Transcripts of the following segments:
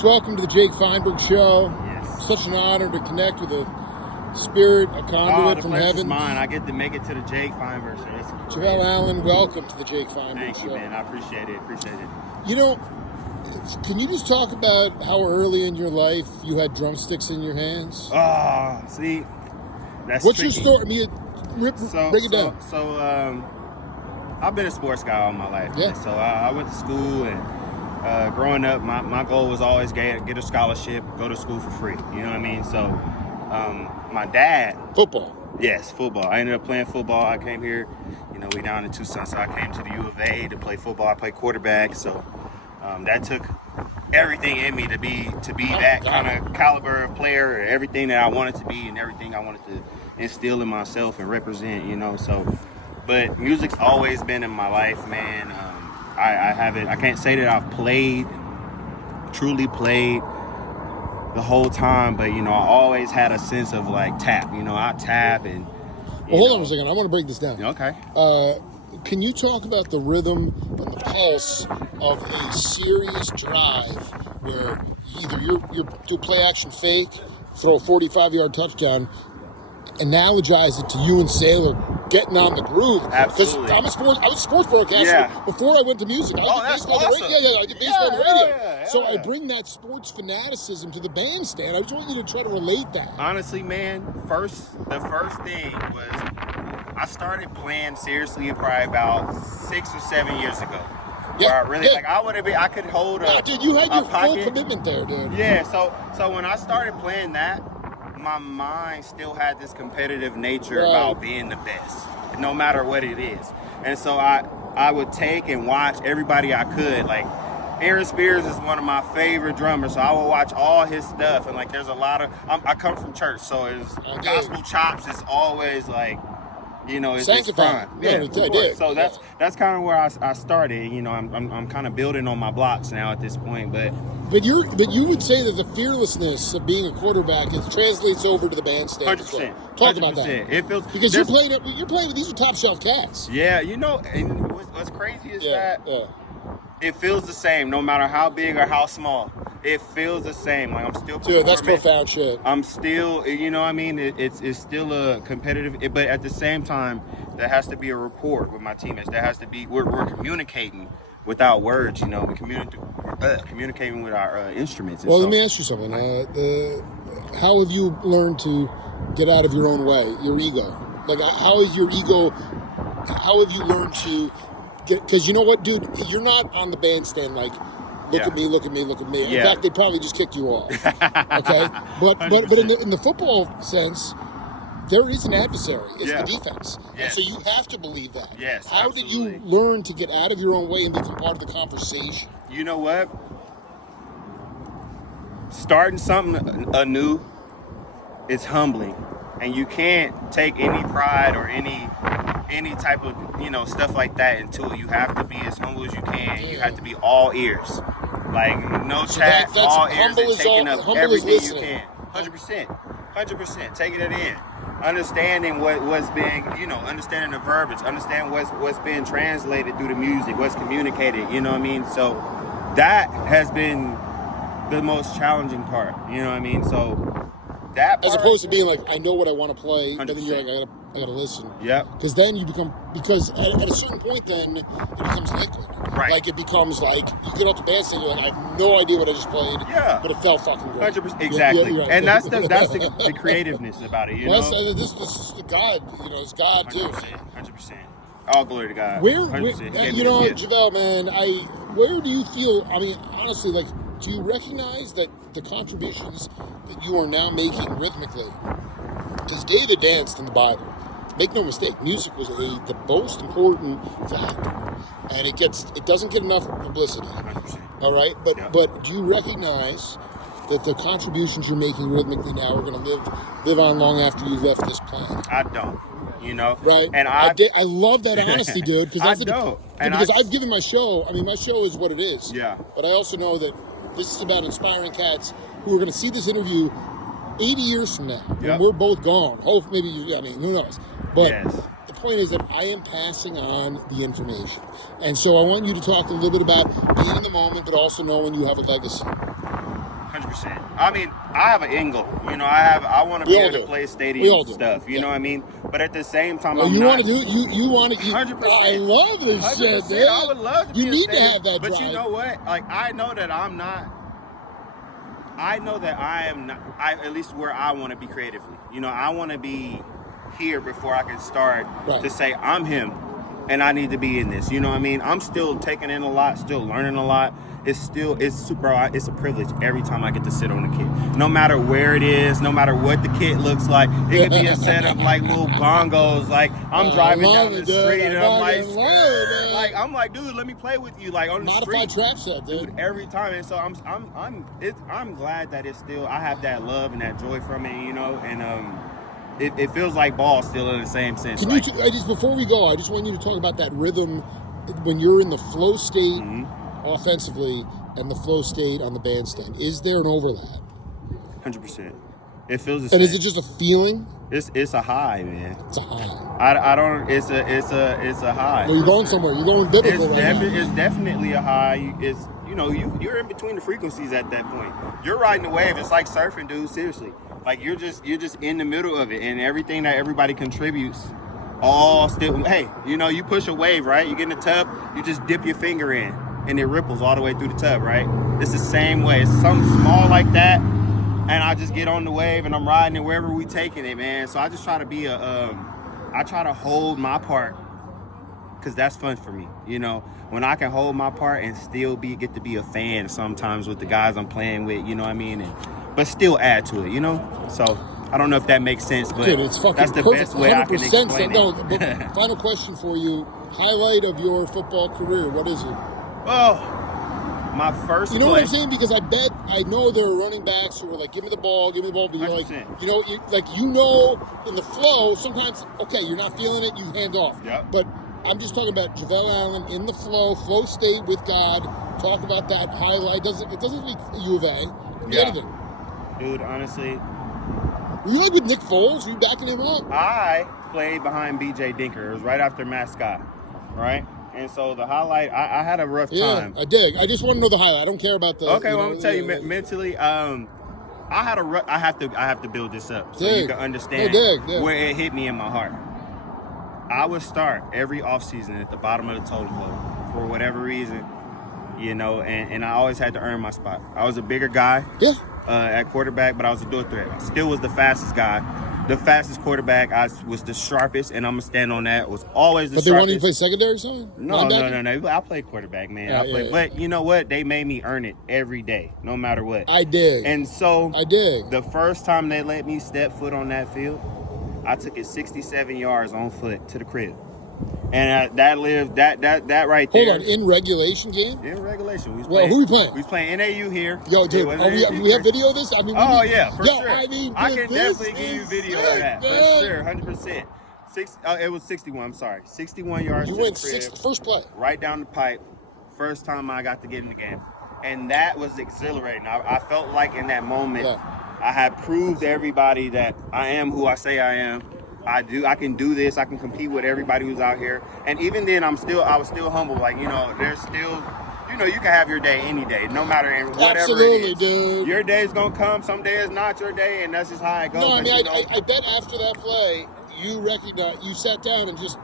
Welcome to the Jake Feinberg Show. Yes. Such an honor to connect with a spirit, a conduit the from pleasure's heaven. mine. I get to make it to the Jake Feinberg Show. Javelle Allen, welcome to the Jake Feinberg Thank Show. you, man. I appreciate it. You know, can you just talk about how early in your life you had drumsticks in your hands? See, that's What's tricky. your story? I mean, break it down. So, I've been a sports guy all my life. Yeah. Man. So I went to school, and growing up, my goal was always get a scholarship, go to school for free. You know what I mean? So, my dad. Football. Yes, football. I ended up playing football. I came here, we down in Tucson, so I came to the U of A to play football. I played quarterback, so that took everything in me to be that kind of caliber of player, everything that I wanted to be and everything I wanted to instill in myself and represent, So, but music's always been in my life, man. I haven't. I can't say that I've truly played the whole time, but I always had a sense of like tap. I tap and. Hold on a second. I want to break this down. Okay. Can you talk about the rhythm and the pulse of a serious drive where either you do play action fake, throw a 45-yard touchdown, analogize it to you and Sailor getting on the groove? Absolutely. Because I was a sports broadcaster before I went to music. I did baseball on the radio. I did baseball on the radio. So I bring that sports fanaticism to the bandstand. I just want you to try to relate that. Honestly, man, the first thing was I started playing seriously probably about 6 or 7 years ago. Yeah, where I could hold a dude, you had your pocket. full commitment there, dude. Yeah, so when I started playing that, my mind still had this competitive nature about being the best, no matter what it is. And so I would take and watch everybody I could. Like, Aaron Spears is one of my favorite drummers, so I would watch all his stuff. And, there's a lot of... I come from church, so it's gospel chops is always, it's fun. Yeah, So that's kind of where I started. I'm kind of building on my blocks now at this point, But you would say that the fearlessness of being a quarterback translates over to the bandstand. 100%. Talk about that. It feels because you're playing with these are top shelf cats. Yeah, and what's crazy is that it feels the same no matter how big or how small. It feels the same. I'm still performing. Dude, that's profound shit. I'm still, it's still a competitive, but at the same time, there has to be a rapport with my teammates. There has to be, we're communicating without words, we're communicating with our instruments. Well, let me ask you something. How have you learned to get out of your own way, your ego? How have you learned to get, because you know what, dude, you're not on the bandstand look at me. In fact, they probably just kicked you off. Okay? But in the football sense, there is an adversary. It's the defense. Yes. And so you have to believe that. Yes, How absolutely. did you learn to get out of your own way and become part of the conversation? You know what? Starting something anew is humbling. And you can't take any pride or any type of, stuff like that into it. You have to be as humble as you can. Yeah. You have to be all ears. No chat, all ears, and taking up everything you can. 100%. Taking it in. Understanding what's being, understanding the verbiage, understanding what's being translated through the music, what's communicated, you know what I mean? So that has been the most challenging part, you know what I mean? So that part, as opposed to being I know what I want to play, 100%. but then you're I gotta listen. Yep. Because then you become, at a certain point then, it becomes liquid. Right. It becomes you get off the bandstand, you're I have no idea what I just played. Yeah. But it felt fucking great. 100%. Exactly. Yeah, right. And that's the creativeness about it, This is the God, it's God 100%, too. 100%. All glory to God. Where 100%. Javelle, man, where do you feel, honestly, do you recognize that the contributions that you are now making rhythmically, because David danced in the Bible. Make no mistake, music was the most important factor, and it doesn't get enough publicity. 100%. All right, but do you recognize that the contributions you're making rhythmically now are going to live on long after you left this planet? I don't, right? And I love that honesty, dude. Because I've given my show. My show is what it is. Yeah. But I also know that this is about inspiring cats who are going to see this interview 80 years from now, when we're both gone. Maybe who knows? But the point is that I am passing on the information. And so I want you to talk a little bit about being in the moment, but also knowing you have a legacy. 100%. I mean, I have an end goal. You know, I want to be able to play stadium stuff. You know what I mean? But at the same time, I'm you not. Want to do you want to? 100%. I love this 100%. shit, man. I would love to be You a need stadium, to have that but drive. you know what? Like, I know that I'm not. I know that I am not. At least where I want to be creatively. You know, I want to be here before I can start to say I'm him, and I need to be in this. You know what I mean? I'm still taking in a lot, still learning a lot. It's a privilege every time I get to sit on a kit. No matter where it is, no matter what the kit looks like, it could be a set of like little bongos. Like I'm driving down the street and I'm like, dude, let me play with you. Like on the street. Modified trap set, dude. Every time, and so I'm glad that it's still I have that love and that joy from it, you know, and it feels like ball still in the same sense. Can you just before we go, I just want you to talk about that rhythm when you're in the flow state. Offensively and the flow state on the bandstand. Is there an overlap? 100%. It feels the same. And is it just a feeling? It's a high, man. It's a high. I don't. It's a high. Well, you're going somewhere. You're going biblical right now. It's definitely a high. It's you're in between the frequencies at that point. You're riding the wave. It's like surfing, dude. Seriously. Like you're just in the middle of it, and everything that everybody contributes. All still. Hey, you push a wave, right? You get in the tub. You just dip your finger in. And it ripples all the way through the tub, right? It's the same way. It's something small like that, and I just get on the wave and I'm riding it wherever we taking it, man. So I just try to be I try to hold my part, because that's fun for me. When I can hold my part and still get to be a fan sometimes with the guys I'm playing with, you know what I mean? But still add to it, So I don't know if that makes sense, but it's that's the perfect. best way I can explain it. Final question for you. Highlight of your football career, what is it? Oh, my first. You know what I'm saying? Because I know there are running backs who are like, give me the ball, but you're like, in the flow, sometimes, okay, you're not feeling it, you hand off. Yep. But I'm just talking about Javelle Allen in the flow state with God. Talk about that highlight. It doesn't speak U of A. Anything. Dude, honestly. Were you like with Nick Foles? Were you backing him up? I played behind B.J. Dinker. It was right after Mascot, right? And so the highlight, I had a rough time. I dig. I just want to know the highlight. I don't care about the. Okay, well, I'm gonna tell you mentally. I have to build this up so you can understand where it hit me in my heart. I would start every offseason at the bottom of the totem pole for whatever reason, and I always had to earn my spot. I was a bigger guy at quarterback, but I was a dual threat. I still was the fastest guy. The fastest quarterback. I was the sharpest, and I'm gonna stand on that. Was always the sharpest. But they wanted you to play secondary or something? No. I played quarterback, man. But you know what? They made me earn it every day, no matter what. I dig. And so I dig. The first time they let me step foot on that field, I took it 67 yards on foot to the crib. And that right there. Hold on, in regulation game? In regulation. Who are we playing? We was playing NAU here. Yo, dude, we have video of this? I mean, for sure. I can definitely give you video of that, man. For sure, 100%. It was 61, I'm sorry. 61 yards to the crib. First play. Right down the pipe. First time I got to get in the game. And that was exhilarating. I felt like in that moment, I had proved to everybody that I am who I say I am. I can do this. I can compete with everybody who's out here. And even then, I was still humble. Like, there's still, you can have your day any day, no matter whatever Absolutely, it is. Dude. Your day's going to come. Some days not your day, and that's just how it goes. No, I mean, I bet after that play, you sat down and just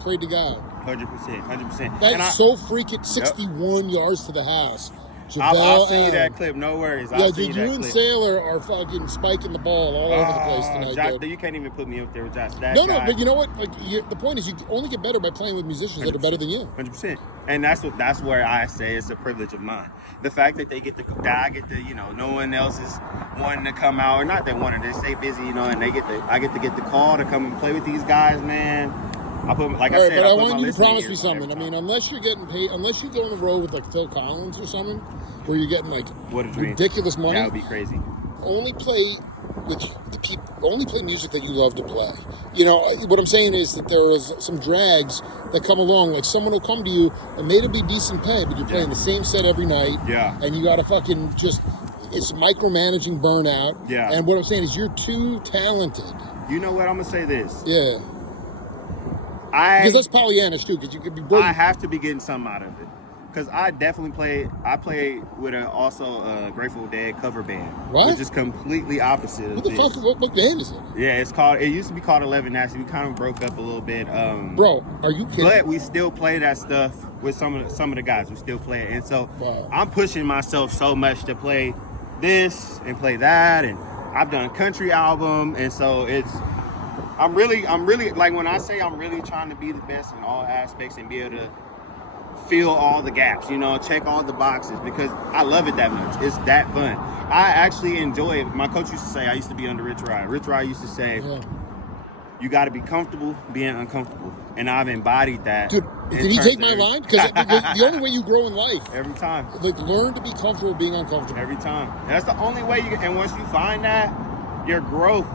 prayed to God. 100%. That's so freaking 61 yards to the house. I'll send you that clip. No worries. Dude, you and Sailor are fucking spiking the ball all over the place tonight. Josh, you can't even put me up there with Josh. No, but you know what? The point is, you only get better by playing with musicians that are better than you. 100%. And that's where I say it's a privilege of mine. The fact that I get to, no one else is wanting to come out, or not they wanted to stay busy, and I get to get the call to come and play with these guys, man. I want you to promise me something. I mean, unless you're getting paid, unless you go on the road with like Phil Collins or something, where you're getting like ridiculous money. That would be crazy. Only play music that you love to play. What I'm saying is that there is some drags that come along. Like someone will come to you and maybe it'll be decent pay, but you're playing the same set every night. Yeah. And you got to fucking it's micromanaging burnout. Yeah. And what I'm saying is you're too talented. You know what? I'm gonna say this. Yeah. Because that's Pollyannish too, because you could be brilliant. I have to be getting something out of it. Because I definitely played. I played with also a Grateful Dead cover band, What? which is completely opposite of What the this. fuck? What band is it? Yeah, it's called. It used to be called 11 Nasty. We kind of broke up a little bit. Bro, are you kidding? But we still play that stuff with some of the guys. We still play it, and so Wow. I'm pushing myself so much to play this and play that, and I've done country album, and so I'm really like when I say I'm really trying to be the best in all aspects and be able to fill all the gaps, you know, check all the boxes, because I love it that much. It's that fun. I actually enjoy it. My coach used to say, I used to be under Rich Rod. Rich Rod used to say, you got to be comfortable being uncomfortable. And I've embodied that. Dude, did he take my line? Because the only way you grow in life. Every time. Like, learn to be comfortable being uncomfortable. Every time. And that's the only way and once you find that, your growth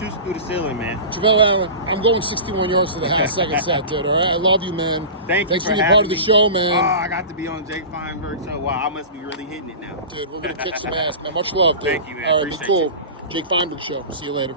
shoots through the ceiling, man. Javelle Allen, I'm going 61 yards to the house, second set, dude. All right, I love you, man. Thanks for being having part of the me. show, man. Oh, I got to be on Jake Feinberg show. Wow, I must be really hitting it now. Dude, we're gonna kick some ass, man. Much love, dude. Thank you, man. All right, Appreciate be cool. you. Jake Feinberg show. See you later.